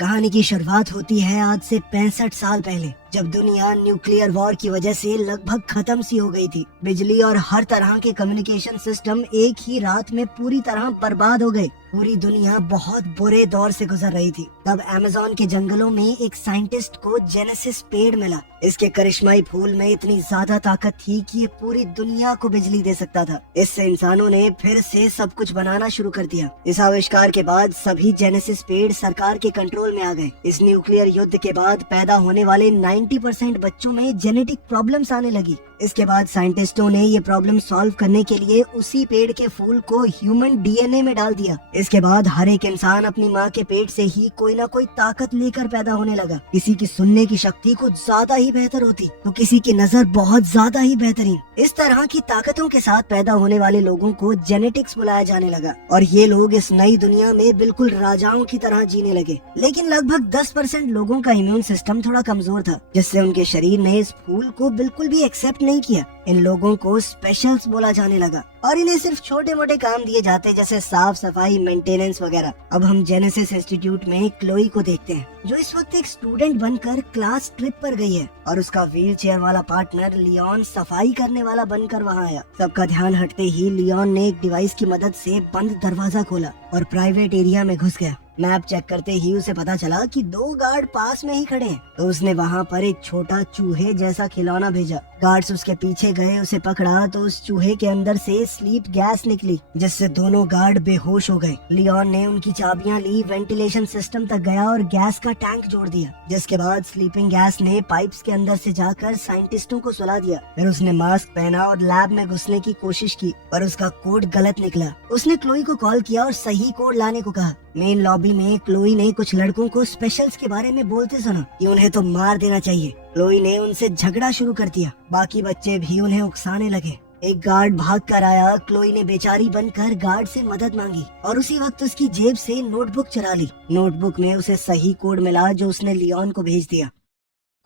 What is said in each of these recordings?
कहानी की शुरुआत होती है आज से 65 साल पहले, जब दुनिया न्यूक्लियर वॉर की वजह से लगभग खत्म सी हो गई थी। बिजली और हर तरह के कम्युनिकेशन सिस्टम एक ही रात में पूरी तरह बर्बाद हो गए। पूरी दुनिया बहुत बुरे दौर से गुजर रही थी। तब अमेज़न के जंगलों में एक साइंटिस्ट को जेनेसिस पेड़ मिला। इसके करिश्माई फूल में इतनी ज्यादा ताकत थी कि ये पूरी दुनिया को बिजली दे सकता था। इससे इंसानों ने फिर से सब कुछ बनाना शुरू कर दिया। इस आविष्कार के बाद सभी जेनेसिस पेड़ सरकार के कंट्रोल में आ गए। इस न्यूक्लियर युद्ध के बाद पैदा होने वाले 90% बच्चों में जेनेटिक प्रॉब्लम्स आने लगी। इसके बाद साइंटिस्टों ने ये प्रॉब्लम सॉल्व करने के लिए उसी पेड़ के फूल को ह्यूमन डीएनए में डाल दिया। इसके बाद हर एक इंसान अपनी माँ के पेट से ही कोई ना कोई ताकत लेकर पैदा होने लगा। किसी की सुनने की शक्ति कुछ ज्यादा ही बेहतर होती तो किसी की नजर बहुत ज्यादा ही बेहतरीन। इस तरह की ताकतों के साथ पैदा होने वाले लोगों को जेनेटिक्स बुलाया जाने लगा और ये लोग इस नई दुनिया में बिल्कुल राजाओं की तरह जीने लगे। लेकिन लगभग 10% लोगों का इम्यून सिस्टम थोड़ा कमजोर था, जिससे उनके शरीर ने इस फूल को बिल्कुल भी एक्सेप्ट नहीं किया। इन लोगों को स्पेशल्स बोला जाने लगा और इन्हें सिर्फ छोटे मोटे काम दिए जाते, जैसे साफ सफाई, मेंटेनेंस वगैरह। अब हम जेनेसिस इंस्टीट्यूट में क्लोई को देखते हैं, जो इस वक्त एक स्टूडेंट बनकर क्लास ट्रिप पर गई है और उसका व्हील चेयर वाला पार्टनर लियोन सफाई करने वाला बनकर वहाँ आया। सबका ध्यान हटते ही लियोन ने एक डिवाइस की मदद से बंद दरवाजा खोला और प्राइवेट एरिया में घुस गया। मैप चेक करते ही उसे पता चला कि 2 गार्ड पास में ही खड़े हैं, तो उसने वहाँ पर एक छोटा चूहे जैसा खिलौना भेजा। गार्ड्स उसके पीछे गए, उसे पकड़ा तो उस चूहे के अंदर से स्लीप गैस निकली, जिससे दोनों गार्ड बेहोश हो गए। लियोन ने उनकी चाबियां ली, वेंटिलेशन सिस्टम तक गया और गैस का टैंक जोड़ दिया, जिसके बाद स्लीपिंग गैस ने पाइप्स के अंदर से जाकर साइंटिस्टों को सुला दिया। फिर उसने मास्क पहना और लैब में घुसने की कोशिश की, पर उसका कोड गलत निकला। उसने क्लोई को कॉल किया और सही कोड लाने को कहा। मेन लॉबी में क्लोई ने कुछ लड़कों को स्पेशल्स के बारे में बोलते सुना कि उन्हें तो मार देना चाहिए। क्लोई ने उनसे झगड़ा शुरू कर दिया। बाकी बच्चे भी उन्हें उकसाने लगे। एक गार्ड भाग कर आया। क्लोई ने बेचारी बनकर गार्ड से मदद मांगी और उसी वक्त उसकी जेब से नोटबुक चुरा ली। नोटबुक में उसे सही कोड मिला जो उसने लियोन को भेज दिया।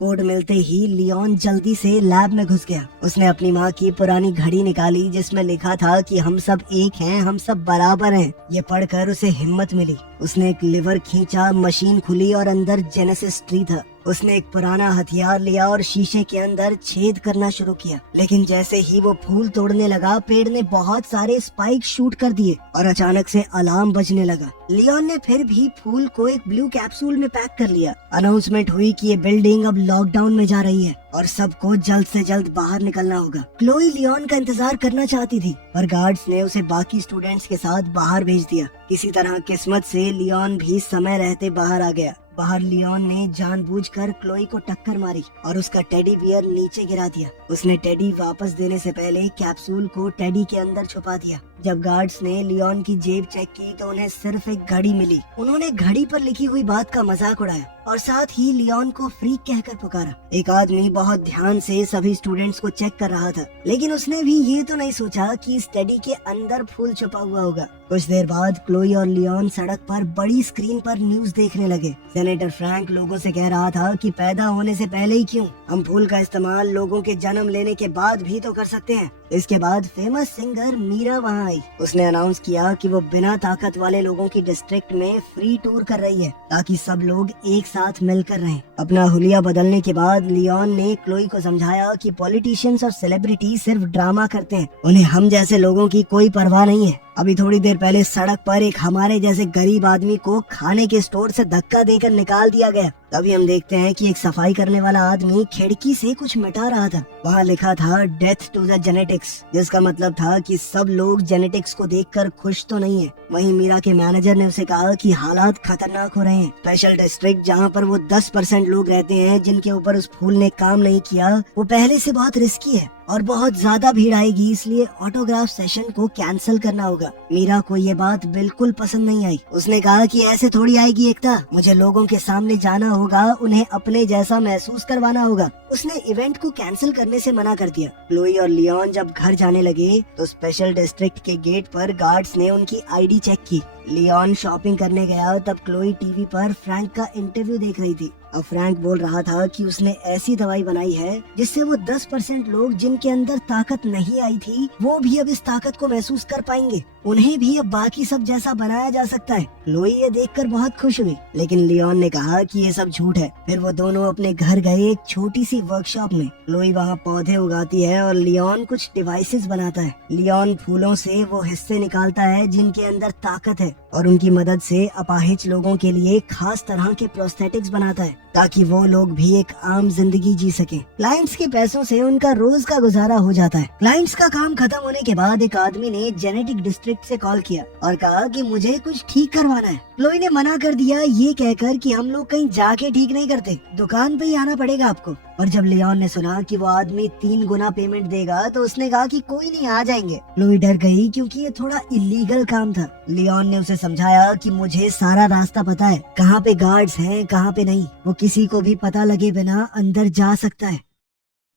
कोड मिलते ही लियोन जल्दी से लैब में घुस गया। उसने अपनी माँ की पुरानी घड़ी निकाली, जिसमें लिखा था कि हम सब एक हैं, हम सब बराबर हैं। ये पढ़कर उसे हिम्मत मिली। उसने एक लिवर खींचा, मशीन खुली और अंदर जेनेसिस ट्री था। उसने एक पुराना हथियार लिया और शीशे के अंदर छेद करना शुरू किया। लेकिन जैसे ही वो फूल तोड़ने लगा, पेड़ ने बहुत सारे स्पाइक शूट कर दिए और अचानक से अलार्म बजने लगा। लियोन ने फिर भी फूल को एक ब्लू कैप्सूल में पैक कर लिया। अनाउंसमेंट हुई कि ये बिल्डिंग अब लॉकडाउन में जा रही है और सबको जल्द से जल्द बाहर निकलना होगा। क्लोई लियोन का इंतजार करना चाहती थी, पर गार्ड्स ने उसे बाकी स्टूडेंट्स के साथ बाहर भेज दिया। किसी तरह किस्मत से लियोन भी समय रहते बाहर आ गया। बाहर लियोन ने जानबूझकर क्लोई को टक्कर मारी और उसका टेडी बियर नीचे गिरा दिया। उसने टेडी वापस देने से पहले कैप्सूल को टेडी के अंदर छुपा दिया। जब गार्ड्स ने लियोन की जेब चेक की तो उन्हें सिर्फ एक घड़ी मिली। उन्होंने घड़ी पर लिखी हुई बात का मजाक उड़ाया और साथ ही लियोन को फ्रीक कहकर पुकारा। एक आदमी बहुत ध्यान से सभी स्टूडेंट्स को चेक कर रहा था, लेकिन उसने भी ये तो नहीं सोचा कि इस टेडी के अंदर फूल छुपा हुआ होगा। कुछ देर बाद क्लोई और लियोन सड़क पर बड़ी स्क्रीन पर न्यूज देखने लगे। सेनेटर फ्रैंक लोगों से कह रहा था कि पैदा होने से पहले ही क्यों, हम फूल का इस्तेमाल लोगों के जन्म लेने के बाद भी तो कर सकते हैं। इसके बाद फेमस सिंगर मीरा वहाँ आई। उसने अनाउंस किया कि वो बिना ताकत वाले लोगों की डिस्ट्रिक्ट में फ्री टूर कर रही है, ताकि सब लोग एक साथ मिलकर रहें। अपना हुलिया बदलने के बाद लियोन ने क्लोई को समझाया कि पॉलिटिशियंस और सेलिब्रिटी सिर्फ ड्रामा करते हैं, उन्हें हम जैसे लोगों की कोई परवाह नहीं है। अभी थोड़ी देर पहले सड़क पर एक हमारे जैसे गरीब आदमी को खाने के स्टोर से धक्का देकर निकाल दिया गया। तभी हम देखते हैं कि एक सफाई करने वाला आदमी खिड़की से कुछ मिटा रहा था। वहाँ लिखा था डेथ टू द जेनेटिक्स, जिसका मतलब था कि सब लोग जेनेटिक्स को देखकर खुश तो नहीं है। वहीं मीरा के मैनेजर ने उसे कहा कि हालात खतरनाक हो रहे हैं। स्पेशल डिस्ट्रिक्ट जहाँ पर वो 10% लोग रहते हैं जिनके ऊपर उस फूल ने काम नहीं किया, वो पहले से बहुत रिस्की है और बहुत ज्यादा भीड़ आएगी, इसलिए ऑटोग्राफ सेशन को कैंसिल करना होगा। मीरा को ये बात बिल्कुल पसंद नहीं आई। उसने कहा कि ऐसे थोड़ी आएगी एकता, मुझे लोगों के सामने जाना होगा, उन्हें अपने जैसा महसूस करवाना होगा। उसने इवेंट को कैंसिल करने से मना कर दिया। क्लोई और लियोन जब घर जाने लगे तो स्पेशल डिस्ट्रिक्ट के गेट पर गार्ड्स ने उनकी आईडी चेक की। लियोन शॉपिंग करने गया तब क्लोई टीवी पर फ्रैंक का इंटरव्यू देख रही थी। अब फ्रैंक बोल रहा था कि उसने ऐसी दवाई बनाई है जिससे वो 10% लोग जिनके अंदर ताकत नहीं आई थी, वो भी अब इस ताकत को महसूस कर पाएंगे। उन्हें भी अब बाकी सब जैसा बनाया जा सकता है। क्लोई ये देखकर बहुत खुश हुई, लेकिन लियोन ने कहा कि ये सब झूठ है। फिर वो दोनों अपने घर गए एक छोटी सी वर्कशॉप में। क्लोई वहाँ पौधे उगाती है और लियोन कुछ डिवाइसेस बनाता है। लियोन फूलों से वो हिस्से निकालता है जिनके अंदर ताकत है और उनकी मदद से अपाहिज लोगों के लिए खास तरह के प्रोस्थेटिक्स बनाता है ताकि वो लोग भी एक आम जिंदगी जी सके। क्लाइंट्स के पैसों से उनका रोज का गुजारा हो जाता है। क्लाइंट्स का काम खत्म होने के बाद एक आदमी ने जेनेटिक डिस्ट्रिक्ट से कॉल किया और कहा कि मुझे कुछ ठीक करवाना है। क्लोई ने मना कर दिया, ये कहकर कि हम लोग कहीं जाके ठीक नहीं करते, दुकान पे ही आना पड़ेगा आपको। और जब लियोन ने सुना कि वो आदमी 3 गुना पेमेंट देगा तो उसने कहा कि कोई नहीं, आ जाएंगे। क्लोई डर गई क्योंकि ये थोड़ा इलीगल काम था। लियोन ने उसे समझाया कि मुझे सारा रास्ता पता है, कहाँ पे गार्ड्स हैं कहाँ पे नहीं, वो किसी को भी पता लगे बिना अंदर जा सकता है।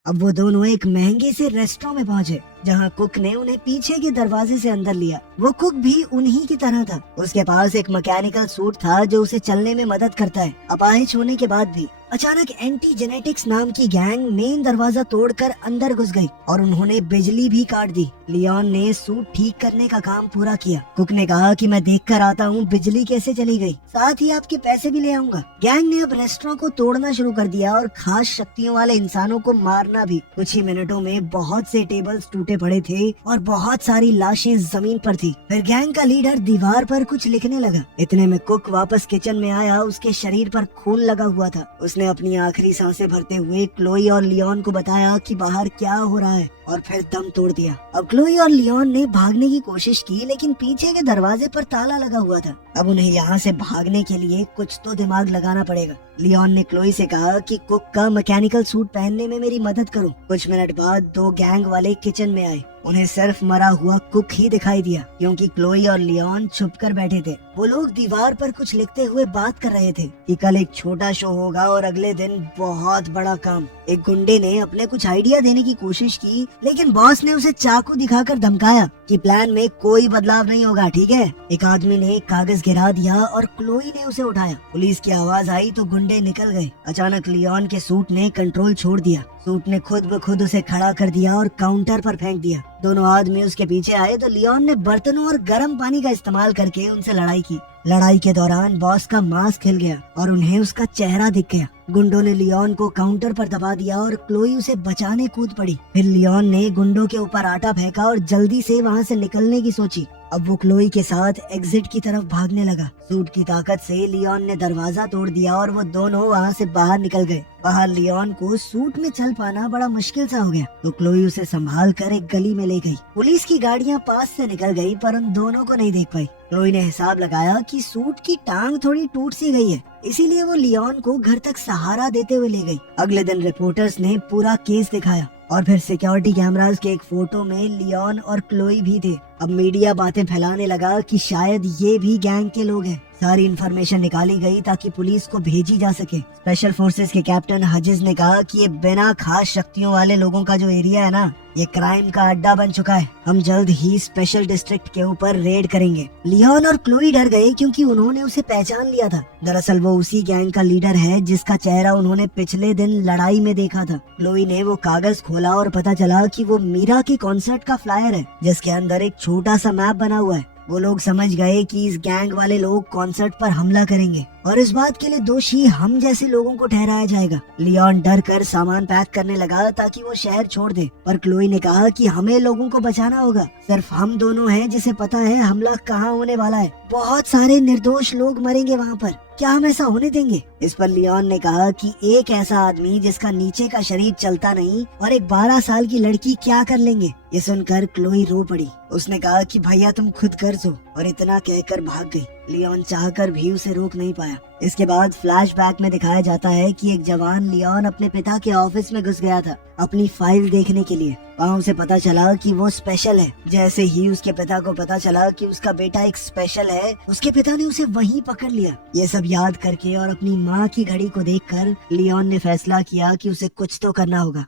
अब वो दोनों एक महंगे से रेस्टोरेंट में पहुंचे जहां कुक ने उन्हें पीछे के दरवाजे से अंदर लिया। वो कुक भी उन्हीं की तरह था। उसके पास एक मैकेनिकल सूट था जो उसे चलने में मदद करता है अपाहिज होने के बाद भी। अचानक एंटी जेनेटिक्स नाम की गैंग मेन दरवाजा तोड़कर अंदर घुस गई और उन्होंने बिजली भी काट दी। लियोन ने सूट ठीक करने का काम पूरा किया। कुक ने कहा कि मैं देख कर आता हूँ बिजली कैसे चली गई, साथ ही आपके पैसे भी ले आऊंगा। गैंग ने अब रेस्टोरेंट को तोड़ना शुरू कर दिया और खास शक्तियों वाले इंसानों को मारना भी। कुछ ही मिनटों में बहुत से टेबल्स टूटे पड़े थे और बहुत सारी लाशें जमीन पर थी। फिर गैंग का लीडर दीवार पर कुछ लिखने लगा। इतने में कुक वापस किचन में आया। उसके शरीर पर खून लगा हुआ था। उसने अपनी आखिरी सांसें भरते हुए क्लोई और लियोन को बताया कि बाहर क्या हो रहा है और फिर दम तोड़ दिया। अब क्लोई और लियोन ने भागने की कोशिश की लेकिन पीछे के दरवाजे पर ताला लगा हुआ था। अब उन्हें यहाँ से भागने के लिए कुछ तो दिमाग लगाना पड़ेगा। लियोन ने क्लोई से कहा कि कुक का मैकेनिकल सूट पहनने में मेरी मदद करो। कुछ मिनट बाद 2 गैंग वाले किचन में आए। उन्हें सिर्फ मरा हुआ कुक ही दिखाई दिया क्योंकि क्लोई और लियोन छुपकर बैठे थे। वो लोग दीवार पर कुछ लिखते हुए बात कर रहे थे कि कल एक छोटा शो होगा और अगले दिन बहुत बड़ा काम। एक गुंडे ने अपने कुछ आइडिया देने की कोशिश की लेकिन बॉस ने उसे चाकू दिखाकर धमकाया कि प्लान में कोई बदलाव नहीं होगा, ठीक है। एक आदमी ने एक कागज गिरा दिया और क्लोई ने उसे उठाया। पुलिस की आवाज आई तो गुंडे निकल गए। अचानक लियोन के सूट ने कंट्रोल छोड़ दिया। सूट ने खुद ब खुद उसे खड़ा कर दिया और काउंटर पर फेंक दिया। दोनों आदमी उसके पीछे आए तो लियोन ने बर्तनों और गर्म पानी का इस्तेमाल करके उनसे लड़ाई की। लड़ाई के दौरान बॉस का मास्क हिल गया और उन्हें उसका चेहरा दिख गया। गुंडों ने लियोन को काउंटर पर दबा दिया और क्लोई उसे बचाने कूद पड़ी। फिर लियोन ने गुंडों के ऊपर आटा फेंका और जल्दी से वहाँ से निकलने की सोची। अब वो क्लोई के साथ एग्जिट की तरफ भागने लगा। सूट की ताकत से लियोन ने दरवाजा तोड़ दिया और वो दोनों वहाँ से बाहर निकल गए। बाहर लियोन को सूट में चल पाना बड़ा मुश्किल सा हो गया तो क्लोई उसे संभाल कर एक गली में ले गई। पुलिस की गाड़ियाँ पास से निकल गई पर उन दोनों को नहीं देख पाई। क्लोई ने हिसाब लगाया कि सूट की टांग थोड़ी टूट सी गई है, इसीलिए वो लियोन को घर तक सहारा देते हुए ले गई। अगले दिन रिपोर्टर्स ने पूरा केस दिखाया और फिर सिक्योरिटी कैमरास के एक फोटो में लियोन और क्लोई भी थे। अब मीडिया बातें फैलाने लगा कि शायद ये भी गैंग के लोग हैं। सारी इन्फॉर्मेशन निकाली गई ताकि पुलिस को भेजी जा सके। स्पेशल फोर्सेस के कैप्टन हजिज ने कहा कि ये बिना खास शक्तियों वाले लोगों का जो एरिया है ना, ये क्राइम का अड्डा बन चुका है। हम जल्द ही स्पेशल डिस्ट्रिक्ट के ऊपर रेड करेंगे। लियोन और क्लोई डर गए क्योंकि उन्होंने उसे पहचान लिया था। दरअसल वो उसी गैंग का लीडर है जिसका चेहरा उन्होंने पिछले दिन लड़ाई में देखा था। क्लोई ने वो कागज खोला और पता चला कि वो मीरा के कॉन्सर्ट का फ्लायर है जिसके अंदर एक छोटा सा मैप बना हुआ है। वो लोग समझ गए कि इस गैंग वाले लोग कॉन्सर्ट पर हमला करेंगे और इस बात के लिए दोषी हम जैसे लोगों को ठहराया जाएगा। लियोन डर कर सामान पैक करने लगा ताकि वो शहर छोड़ दे, पर क्लोई ने कहा कि हमें लोगों को बचाना होगा। सिर्फ हम दोनों हैं जिसे पता है हमला कहाँ होने वाला है। बहुत सारे निर्दोष लोग मरेंगे वहाँ पर, क्या हम ऐसा होने देंगे? इस पर लियोन ने कहा कि एक ऐसा आदमी जिसका नीचे का शरीर चलता नहीं और एक 12 साल की लड़की क्या कर लेंगे? ये सुनकर क्लोई रो पड़ी। उसने कहा कि भैया तुम खुद कर दो, और इतना कहकर भाग गई। लियोन चाहकर भी उसे रोक नहीं पाया। इसके बाद फ्लैशबैक में दिखाया जाता है कि एक जवान लियोन अपने पिता के ऑफिस में घुस गया था अपनी फाइल देखने के लिए। वहाँ उसे पता चला कि वो स्पेशल है। जैसे ही उसके पिता को पता चला कि उसका बेटा एक स्पेशल है, उसके पिता ने उसे वहीं पकड़ लिया। ये सब याद करके और अपनी माँ की घड़ी को देखकर लियोन ने फैसला किया कि उसे कुछ तो करना होगा।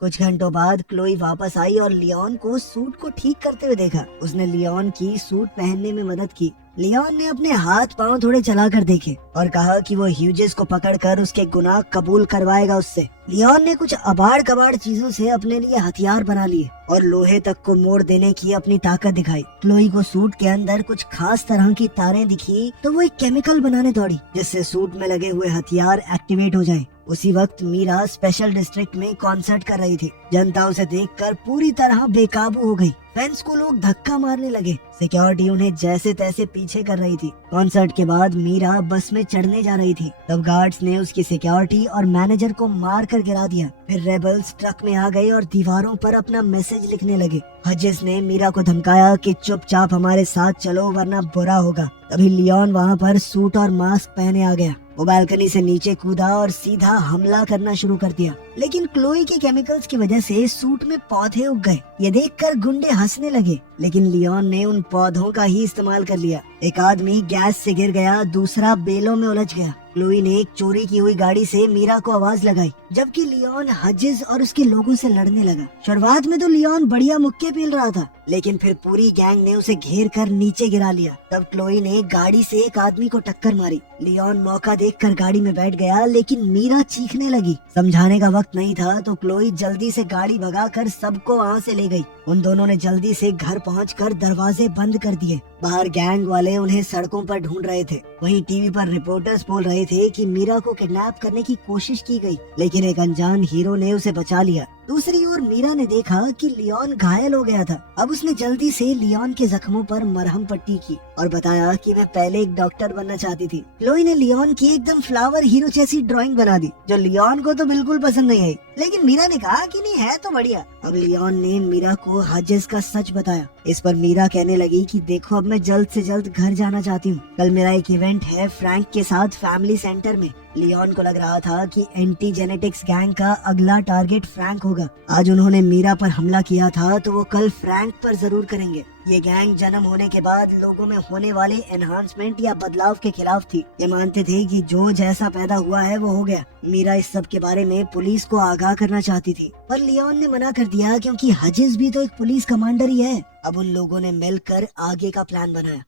कुछ घंटों बाद क्लोई वापस आई और लियोन को सूट को ठीक करते हुए देखा। उसने लियोन की सूट पहनने में मदद की लियोन ने अपने हाथ पांव थोड़े चलाकर देखे और कहा कि वो ह्यूजेस को पकड़कर उसके गुनाह कबूल करवाएगा उससे। लियोन ने कुछ अबाड़ कबाड़ चीजों से अपने लिए हथियार बना लिए और लोहे तक को मोड़ देने की अपनी ताकत दिखाई। क्लोई को सूट के अंदर कुछ खास तरह की तारें दिखी तो वो एक केमिकल बनाने दौड़ी जिससे सूट में लगे हुए हथियार एक्टिवेट हो जाएं। उसी वक्त मीरा स्पेशल डिस्ट्रिक्ट में कॉन्सर्ट कर रही थी। जनता उसे देखकर पूरी तरह बेकाबू हो गई। फैंस को लोग धक्का मारने लगे। सिक्योरिटी उन्हें जैसे तैसे पीछे कर रही थी। कॉन्सर्ट के बाद मीरा बस में चढ़ने जा रही थी तब गार्ड्स ने उसकी सिक्योरिटी और मैनेजर को मार कर गिरा दिया। फिर रेबल्स ट्रक में आ गए और दीवारों पर अपना मैसेज लिखने लगे। हजेस ने मीरा को धमकाया कि चुपचाप हमारे साथ चलो वरना बुरा होगा। तभी लियोन वहाँ पर सूट और मास्क पहने आ गया। वो बालकनी से नीचे कूदा और सीधा हमला करना शुरू कर दिया, लेकिन क्लोई के केमिकल्स की वजह से सूट में पौधे उग गए। ये देखकर गुंडे हंसने लगे, लेकिन लियोन ने उन पौधों का ही इस्तेमाल कर लिया। एक आदमी गैस से गिर गया, दूसरा बेलों में उलझ गया। क्लोई ने एक चोरी की हुई गाड़ी से मीरा को आवाज लगाई, जबकि लियोन हजेस और उसके लोगों से लड़ने लगा। शुरुआत में तो लियोन बढ़िया मुक्के पेल रहा था, लेकिन फिर पूरी गैंग ने उसे घेर कर नीचे गिरा लिया। तब क्लोई ने गाड़ी से एक आदमी को टक्कर मारी। लियोन मौका देखकर गाड़ी में बैठ गया, लेकिन मीरा चीखने लगी। समझाने का वक्त नहीं था तो क्लोई जल्दी से गाड़ी भगाकर सबको वहाँ से ले गई। उन दोनों ने जल्दी से घर पहुंचकर दरवाजे बंद कर दिए। बाहर गैंग वाले उन्हें सड़कों पर ढूंढ रहे थे। वहीं टीवी पर रिपोर्टर्स बोल रहे थे कि मीरा को किडनैप करने की कोशिश की गई, लेकिन एक अनजान हीरो ने उसे बचा लिया। दूसरी ओर मीरा ने देखा कि लियोन घायल हो गया था। अब उसने जल्दी से लियोन के जख्मों पर मरहम पट्टी की और बताया कि मैं पहले एक डॉक्टर बनना चाहती थी। क्लोई ने लियोन की एकदम फ्लावर हीरो जैसी ड्राइंग बना दी, जो लियोन को तो बिल्कुल पसंद नहीं आई, लेकिन मीरा ने कहा कि नहीं है तो बढ़िया। अब लियोन ने मीरा को हजेस का सच बताया। इस पर मीरा कहने लगी कि देखो अब मैं जल्द से जल्द घर जाना चाहती हूँ। कल मेरा एक इवेंट है फ्रैंक के साथ फैमिली सेंटर में। लियोन को लग रहा था कि एंटी जेनेटिक्स गैंग का अगला टारगेट फ्रैंक होगा। आज उन्होंने मीरा पर हमला किया था तो वो कल फ्रैंक पर जरूर करेंगे। ये गैंग जन्म होने के बाद लोगों में होने वाले एनहांसमेंट या बदलाव के खिलाफ थी। ये मानते थे कि जो जैसा पैदा हुआ है वो हो गया। मीरा इस सब के बारे में पुलिस को आगाह करना चाहती थी, पर लियोन ने मना कर दिया क्योंकि हजेस भी तो एक पुलिस कमांडर ही है। अब उन लोगों ने मिलकर आगे का प्लान बनाया।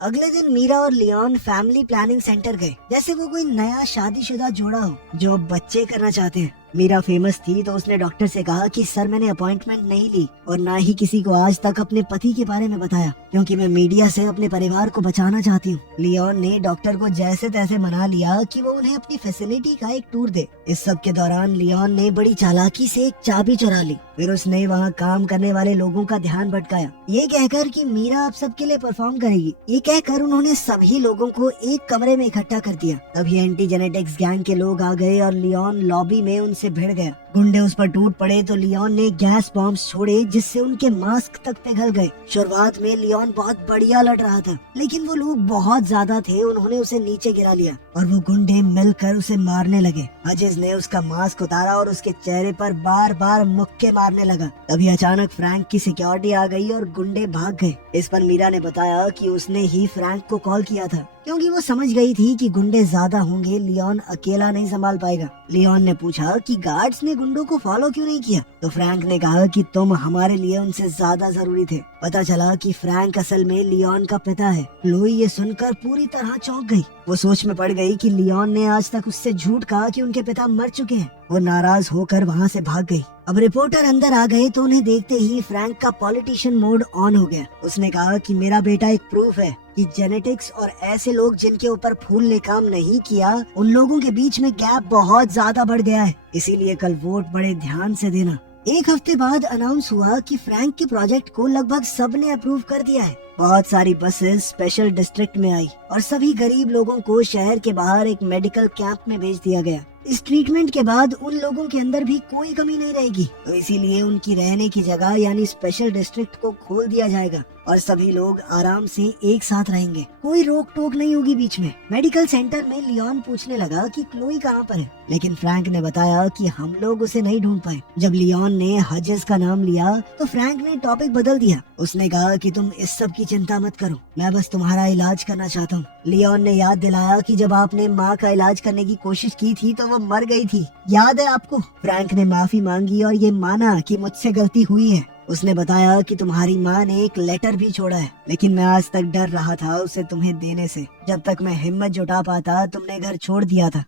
अगले दिन मीरा और लियोन फैमिली प्लानिंग सेंटर गए, जैसे वो कोई नया शादीशुदा जोड़ा हो जो बच्चे करना चाहते हैं। मीरा फेमस थी तो उसने डॉक्टर से कहा कि सर मैंने अपॉइंटमेंट नहीं ली और ना ही किसी को आज तक अपने पति के बारे में बताया, क्योंकि मैं मीडिया से अपने परिवार को बचाना चाहती हूँ। लियोन ने डॉक्टर को जैसे तैसे मना लिया कि वो उन्हें अपनी फैसिलिटी का एक टूर दे। इस सब के दौरान लियोन ने बड़ी चालाकी से एक चाबी चुरा ली। फिर उसने वहाँ काम करने वाले लोगों का ध्यान भटकाया, ये कहकर कि मीरा अब सबके लिए परफॉर्म करेगी। ये कहकर उन्होंने सभी लोगों को एक कमरे में इकट्ठा कर दिया। तभी एंटी जेनेटिक्स गैंग के लोग आ गए और लियोन लॉबी में उनसे भिड़ गया। गुंडे उस पर टूट पड़े तो लियोन ने गैस बॉम्ब्स छोड़े जिससे उनके मास्क तक पिघल गए। शुरुआत में लियोन बहुत बढ़िया लड़ रहा था, लेकिन वो लोग बहुत ज्यादा थे, उन्होंने उसे नीचे गिरा लिया और वो गुंडे मिलकर उसे मारने लगे। हजेस ने उसका मास्क उतारा और उसके चेहरे पर बार बार मुक्के मारने लगा। तभी अचानक फ्रैंक की सिक्योरिटी आ गई और गुंडे भाग गए। इस पर मीरा ने बताया कि उसने ही फ्रैंक को कॉल किया था, क्योंकि वो समझ गई थी कि गुंडे ज्यादा होंगे, लियोन अकेला नहीं संभाल पाएगा। लियोन ने पूछा कि गार्ड्स ने गुंडों को फॉलो क्यों नहीं किया, तो फ्रैंक ने कहा कि तुम हमारे लिए उनसे ज्यादा जरूरी थे। पता चला कि फ्रैंक असल में लियोन का पिता है। क्लोई ये सुनकर पूरी तरह चौंक गई। वो सोच में पड़ गई कि लियोन ने आज तक उससे झूठ कहा कि उनके पिता मर चुके हैं। वो नाराज होकर वहाँ से भाग गई। अब रिपोर्टर अंदर आ गए तो उन्हें देखते ही फ्रैंक का पॉलिटिशियन मोड ऑन हो गया। उसने कहा कि मेरा बेटा एक प्रूफ है कि जेनेटिक्स और ऐसे लोग जिनके ऊपर फूल ने काम नहीं किया, उन लोगों के बीच में गैप बहुत ज्यादा बढ़ गया है। इसीलिए कल वोट बड़े ध्यान से देना। एक हफ्ते बाद अनाउंस हुआ कि फ्रैंक के प्रोजेक्ट को लगभग सबने अप्रूव कर दिया है। बहुत सारी बसेस स्पेशल डिस्ट्रिक्ट में आई और सभी गरीब लोगों को शहर के बाहर एक मेडिकल कैंप में भेज दिया गया। इस ट्रीटमेंट के बाद उन लोगों के अंदर भी कोई कमी नहीं रहेगी, तो इसीलिए उनकी रहने की जगह यानी स्पेशल डिस्ट्रिक्ट को खोल दिया जाएगा और सभी लोग आराम से एक साथ रहेंगे। कोई रोक टोक नहीं होगी बीच में। मेडिकल सेंटर में लियोन पूछने लगा कि क्लोई कहाँ पर है, लेकिन फ्रैंक ने बताया कि हम लोग उसे नहीं ढूंढ पाए। जब लियोन ने हजेस का नाम लिया तो फ्रैंक ने टॉपिक बदल दिया। उसने कहा कि तुम इस सब की चिंता मत करो, मैं बस तुम्हारा इलाज करना चाहता हूँ। लियोन ने याद दिलाया कि जब आपने माँ का इलाज करने की कोशिश की थी तो वो मर गई थी, याद है आपको? फ्रैंक ने माफी मांगी और ये माना कि मुझसे गलती हुई है। उसने बताया कि तुम्हारी माँ ने एक लेटर भी छोड़ा है, लेकिन मैं आज तक डर रहा था उसे तुम्हें देने से। जब तक मैं हिम्मत जुटा पाता तुमने घर छोड़ दिया था।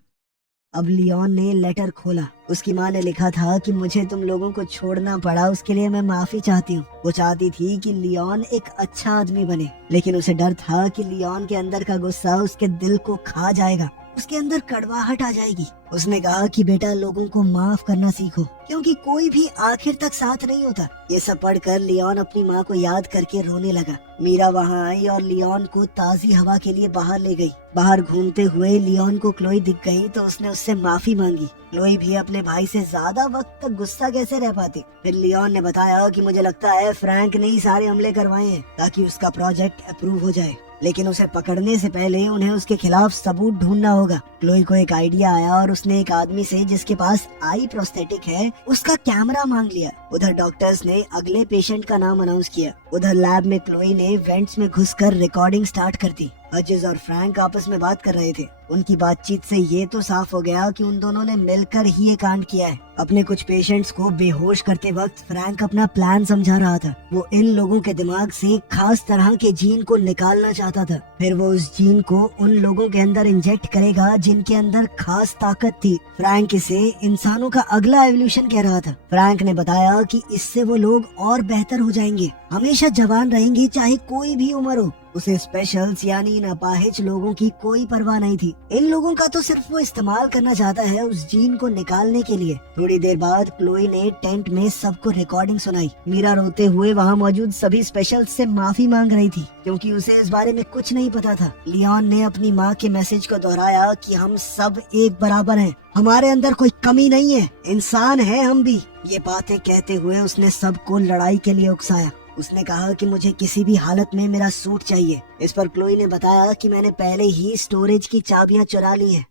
अब लियोन ने लेटर खोला। उसकी माँ ने लिखा था कि मुझे तुम लोगों को छोड़ना पड़ा, उसके लिए मैं माफी चाहती हूँ। वो चाहती थी कि लियोन एक अच्छा आदमी बने, लेकिन उसे डर था कि लियोन के अंदर का गुस्सा उसके दिल को खा जाएगा, उसके अंदर कड़वाहट आ जाएगी। उसने कहा कि बेटा, लोगों को माफ करना सीखो, क्योंकि कोई भी आखिर तक साथ नहीं होता। ये सब पढ़कर लियोन अपनी माँ को याद करके रोने लगा। मीरा वहाँ आई और लियोन को ताजी हवा के लिए बाहर ले गई। बाहर घूमते हुए लियोन को क्लोई दिख गई तो उसने उससे माफी मांगी। क्लोई भी अपने भाई से ज्यादा वक्त तक गुस्सा कैसे रह पाती। फिर लियोन ने बताया कि मुझे लगता है फ्रैंक ने ही सारे हमले करवाए हैं ताकि उसका प्रोजेक्ट अप्रूव हो जाए, लेकिन उसे पकड़ने से पहले उन्हें उसके खिलाफ सबूत ढूंढना होगा। क्लोई को एक आइडिया आया और उसने एक आदमी से जिसके पास आई प्रोस्थेटिक है उसका कैमरा मांग लिया। उधर डॉक्टर्स ने अगले पेशेंट का नाम अनाउंस किया। उधर लैब में क्लोई ने वेंट्स में घुसकर रिकॉर्डिंग स्टार्ट कर दी। हजिस और फ्रैंक आपस में बात कर रहे थे। उनकी बातचीत से ये तो साफ हो गया कि उन दोनों ने मिलकर ही ये कांड किया है। अपने कुछ पेशेंट्स को बेहोश करते वक्त फ्रैंक अपना प्लान समझा रहा था। वो इन लोगों के दिमाग से एक खास तरह के जीन को निकालना चाहता था। फिर वो उस जीन को उन लोगों के अंदर इंजेक्ट करेगा जिनके अंदर खास ताकत थी। फ्रैंक इसे इंसानों का अगला एवोल्यूशन कह रहा था। फ्रैंक ने बताया कि इससे वो लोग और बेहतर हो जाएंगे, हमेशा जवान रहेंगे चाहे कोई भी उम्र हो। उसे स्पेशल्स यानी नापाहिज लोगों की कोई परवाह नहीं थी। इन लोगों का तो सिर्फ वो इस्तेमाल करना चाहता है उस जीन को निकालने के लिए। थोड़ी देर बाद क्लोई ने टेंट में सबको रिकॉर्डिंग सुनाई। मीरा रोते हुए वहाँ मौजूद सभी स्पेशल्स से माफी मांग रही थी, क्योंकि उसे इस बारे में कुछ नहीं पता था। लियोन ने अपनी माँ के मैसेज को दोहराया कि हम सब एक बराबर हैं, हमारे अंदर कोई कमी नहीं है, इंसान है हम भी। ये बातें कहते हुए उसने सबको लड़ाई के लिए उकसाया। उसने कहा कि मुझे किसी भी हालत में मेरा सूट चाहिए। इस पर क्लोई ने बताया कि मैंने पहले ही स्टोरेज की चाबियां चुरा ली हैं।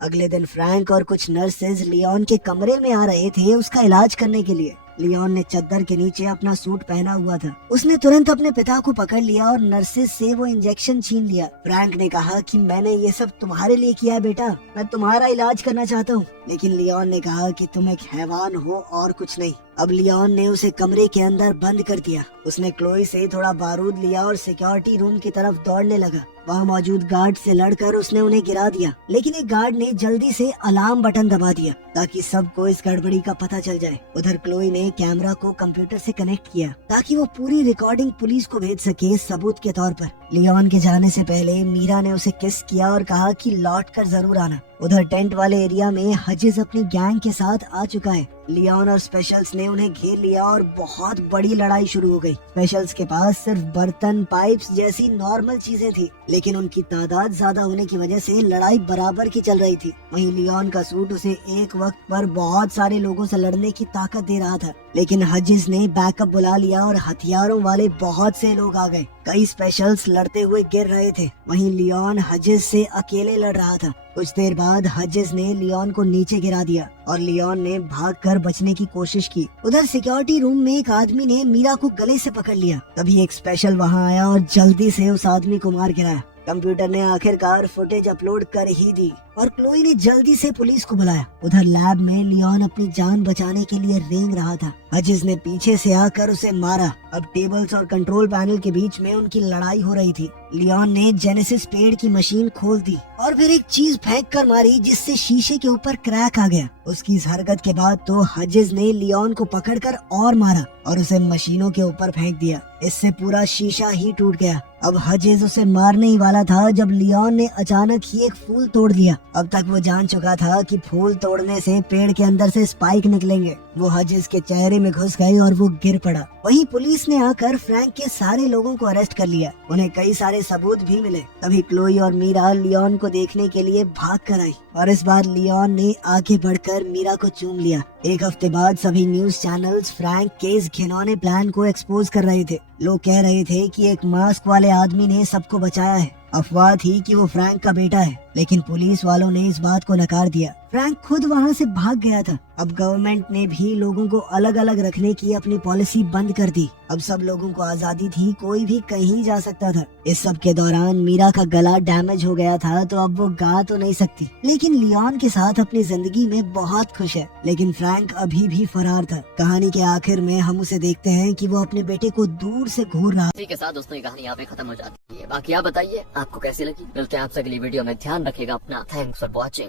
अगले दिन फ्रैंक और कुछ नर्सेज लियोन के कमरे में आ रहे थे उसका इलाज करने के लिए। लियोन ने चद्दर के नीचे अपना सूट पहना हुआ था। उसने तुरंत अपने पिता को पकड़ लिया और नर्सेज से वो इंजेक्शन छीन लिया। फ्रैंक ने कहा कि मैंने ये सब तुम्हारे लिए किया है बेटा, मैं तुम्हारा इलाज करना चाहता हूँ। लेकिन लियोन ने कहा कि तुम एक हैवान हो और कुछ नहीं। अब लियोन ने उसे कमरे के अंदर बंद कर दिया। उसने क्लोई से थोड़ा बारूद लिया और सिक्योरिटी रूम की तरफ दौड़ने लगा। वहाँ मौजूद गार्ड से लड़कर उसने उन्हें गिरा दिया, लेकिन एक गार्ड ने जल्दी से अलार्म बटन दबा दिया ताकि सबको इस गड़बड़ी का पता चल जाए। उधर क्लोई ने कैमरा को कंप्यूटर से कनेक्ट किया ताकि वो पूरी रिकॉर्डिंग पुलिस को भेज सके सबूत के तौर पर। लियोन के जाने से पहले मीरा ने उसे किस किया और कहा कि लौट कर जरूर आना। उधर टेंट वाले एरिया में हजिस अपनी गैंग के साथ आ चुका है। लियोन और स्पेशल्स ने उन्हें घेर लिया और बहुत बड़ी लड़ाई शुरू हो गई। स्पेशल्स के पास सिर्फ बर्तन, पाइप्स जैसी नॉर्मल चीजें थी, लेकिन उनकी तादाद ज्यादा होने की वजह से लड़ाई बराबर की चल रही थी। वहीं लियोन का सूट उसे एक वक्त पर बहुत सारे लोगों से लड़ने की ताकत दे रहा था, लेकिन हजिस ने बैकअप बुला लिया और हथियारों वाले बहुत से लोग आ गए। कई स्पेशल्स लड़ते हुए गिर रहे थे। वहीं लियोन हजिस से अकेले लड़ रहा था। कुछ देर बाद हजिस ने लियोन को नीचे गिरा दिया और लियोन ने भागकर बचने की कोशिश की। उधर सिक्योरिटी रूम में एक आदमी ने मीरा को गले से पकड़ लिया। तभी एक स्पेशल वहां आया और जल्दी से उस आदमी को मार गिराया। कंप्यूटर ने आखिरकार फुटेज अपलोड कर ही दी और क्लोई ने जल्दी से पुलिस को बुलाया। उधर लैब में लियोन अपनी जान बचाने के लिए रेंग रहा था। हजिस ने पीछे से आकर उसे मारा। अब टेबल्स और कंट्रोल पैनल के बीच में उनकी लड़ाई हो रही थी। लियोन ने जेनेसिस पेड़ की मशीन खोल दी और फिर एक चीज फेंक कर मारी जिससे शीशे के ऊपर क्रैक आ गया। उसकी इस हरकत के बाद तो हजिस ने लियोन को पकड़कर और मारा और उसे मशीनों के ऊपर फेंक दिया। इससे पूरा शीशा ही टूट गया। अब हजिस उसे मारने ही वाला था जब लियोन ने अचानक ही एक फूल तोड़ दिया। अब तक वो जान चुका था कि फूल तोड़ने से पेड़ के अंदर से स्पाइक निकलेंगे। वो हजिस के चेहरे में घुस गई और वो गिर पड़ा। वहीं पुलिस ने आकर फ्रैंक के सारे लोगों को अरेस्ट कर लिया। उन्हें कई सारे सबूत भी मिले। तभी क्लोई और मीरा लियोन को देखने के लिए भाग कर आई और इस बार लियोन ने आगे बढ़कर मीरा को चूम लिया। एक हफ्ते बाद सभी न्यूज चैनल्स फ्रैंक के इस घिनौने प्लान को एक्सपोज कर रहे थे। लोग कह रहे थे कि एक मास्क वाले आदमी ने सबको बचाया है। अफवाह थी कि वो फ्रैंक का बेटा है, लेकिन पुलिस वालों ने इस बात को नकार दिया। फ्रैंक खुद वहाँ से भाग गया था। अब गवर्नमेंट ने भी लोगों को अलग अलग रखने की अपनी पॉलिसी बंद कर दी। अब सब लोगों को आजादी थी, कोई भी कहीं जा सकता था। इस सब के दौरान मीरा का गला डैमेज हो गया था, तो अब वो गा तो नहीं सकती, लेकिन लियोन के साथ अपनी जिंदगी में बहुत खुश है। लेकिन फ्रैंक अभी भी फरार था। कहानी के आखिर में हम उसे देखते हैं कि वो अपने बेटे को दूर से घूर रहा। इसी के साथ दोस्तों ये कहानी यहाँ पे खत्म हो जाती है। बाकी आप बताइए आपको कैसी लगी। मिलते हैं आपसे अगली वीडियो में। ध्यान रखिएगा अपना। Thanks for watching.